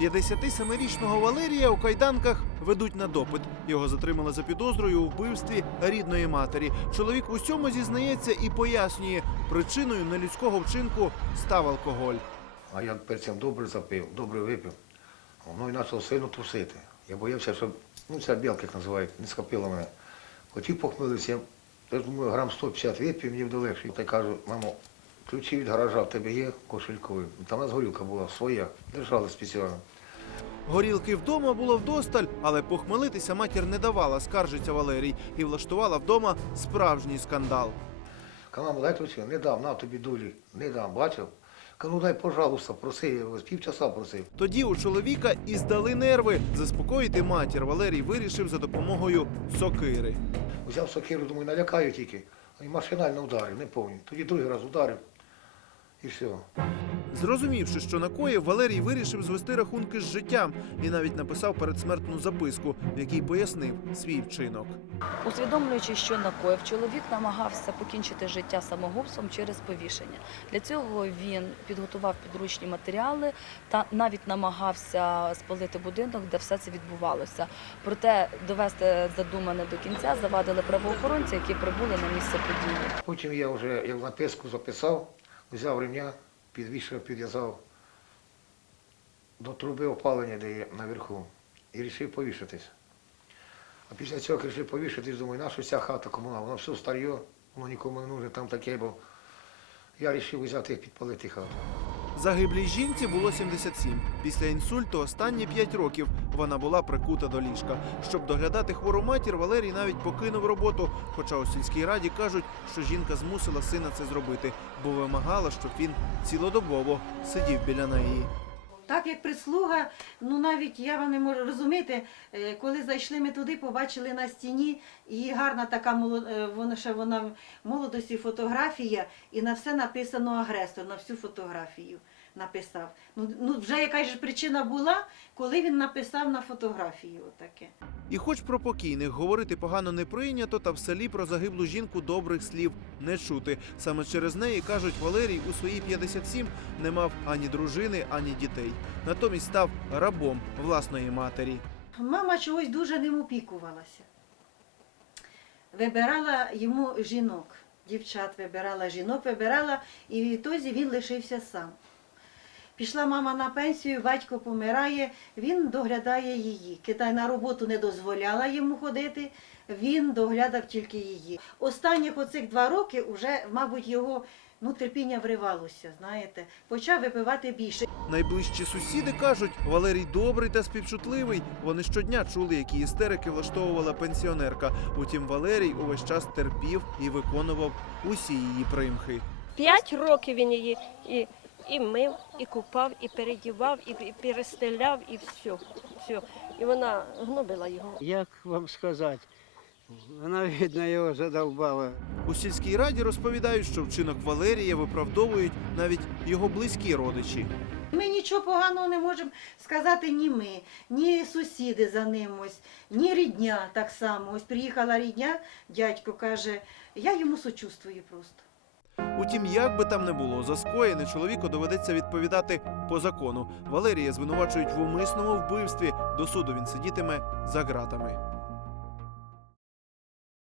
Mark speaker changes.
Speaker 1: 57-річного Валерія у кайданках ведуть на допит. Його затримали за підозрою у вбивстві рідної матері. Чоловік усьому зізнається і пояснює, причиною нелюдського вчинку став алкоголь.
Speaker 2: А я перед цим добре запив, добре випив. Воно і почало сильно тусити. Я боявся, щоб, ну це білки як називають, не схопило мене. Хотів похмелитися, я думаю, грам 150 випив, мені буде легше. Та й кажу, мамо, ключі від гаража в тебе є, кошельковий. Там у нас горілка була своя, держали спеціально.
Speaker 1: Горілки вдома було вдосталь, але похмелитися матір не давала, скаржиться Валерій, і влаштувала вдома справжній скандал.
Speaker 2: Канал, дай ключі, не дам, на тобі дулі, не дам, бачив? Кажу, ну дай, пожалуйста, проси, я півчаса просив.
Speaker 1: Тоді у чоловіка і здали нерви. Заспокоїти матір Валерій вирішив за допомогою сокири.
Speaker 2: Взяв сокиру, думаю, налякаю тільки. І машинально ударив, не пам'ятаю. Тоді другий раз ударив. І все.
Speaker 1: Зрозумівши, що накоїв, Валерій вирішив звести рахунки з життям і навіть написав передсмертну записку, в якій пояснив свій вчинок.
Speaker 3: Усвідомлюючи, що накоїв, чоловік намагався покінчити життя самогубством через повішення. Для цього він підготував підручні матеріали та навіть намагався спалити будинок, де все це відбувалося. Проте довести задумане до кінця завадили правоохоронці, які прибули на місце події.
Speaker 2: Потім я вже як написку записав, взяв ремня, підвішав, підв'язав до труби опалення, де є наверху, і вирішив повішатись. А після цього вирішив повішатись, думаю, наша ця хата комунальна, воно все старе, воно нікому не нужне, там таке, бо я вирішив взяти і підпалити хату.
Speaker 1: Загиблій жінці було 77. Після інсульту останні 5 років вона була прикута до ліжка. Щоб доглядати хвору матір, Валерій навіть покинув роботу. Хоча у сільській раді кажуть, що жінка змусила сина це зробити, бо вимагала, щоб він цілодобово сидів біля неї.
Speaker 4: Так як прислуга, ну навіть я вам не можу розуміти, е, коли зайшли ми туди, побачили на стіні і гарна така е, вона ще вона в молодості фотографія, і на все написано агресор, на всю фотографію написав. Ну, ну вже яка ж причина була, коли він написав на фотографію отаке.
Speaker 1: І хоч про покійних говорити погано не прийнято, та в селі про загиблу жінку добрих слів не чути. Саме через неї кажуть, Валерій у свої 57 не мав ані дружини, ані дітей. Натомість став рабом власної матері.
Speaker 4: Мама чогось дуже ним опікувалася. Вибирала йому жінок, дівчат вибирала, жінок вибирала, і відтоді він лишився сам. Пішла мама на пенсію, батько помирає, він доглядає її. Китай на роботу не дозволяла йому ходити, він доглядав тільки її. Останніх оцих два роки вже, мабуть, його ну, терпіння вривалося, знаєте, почав випивати більше.
Speaker 1: Найближчі сусіди кажуть, Валерій добрий та співчутливий. Вони щодня чули, які істерики влаштовувала пенсіонерка. Утім, Валерій увесь час терпів і виконував усі її примхи.
Speaker 5: П'ять років він її і, і мив, і купав, і передівав, і, перестеляв, і все, все. І вона гнобила його.
Speaker 6: Як вам сказати? Вона, видно, його задовбала.
Speaker 1: У сільській раді розповідають, що вчинок Валерія виправдовують навіть його близькі родичі.
Speaker 4: Ми нічого поганого не можемо сказати ні ми, ні сусіди за ним ось, ні рідня так само. Ось приїхала рідня, дядько каже, я йому сочувствую просто.
Speaker 1: Утім, як би там не було, за скоєне чоловіку доведеться відповідати по закону. Валерія звинувачують в умисному вбивстві. До суду він сидітиме за ґратами.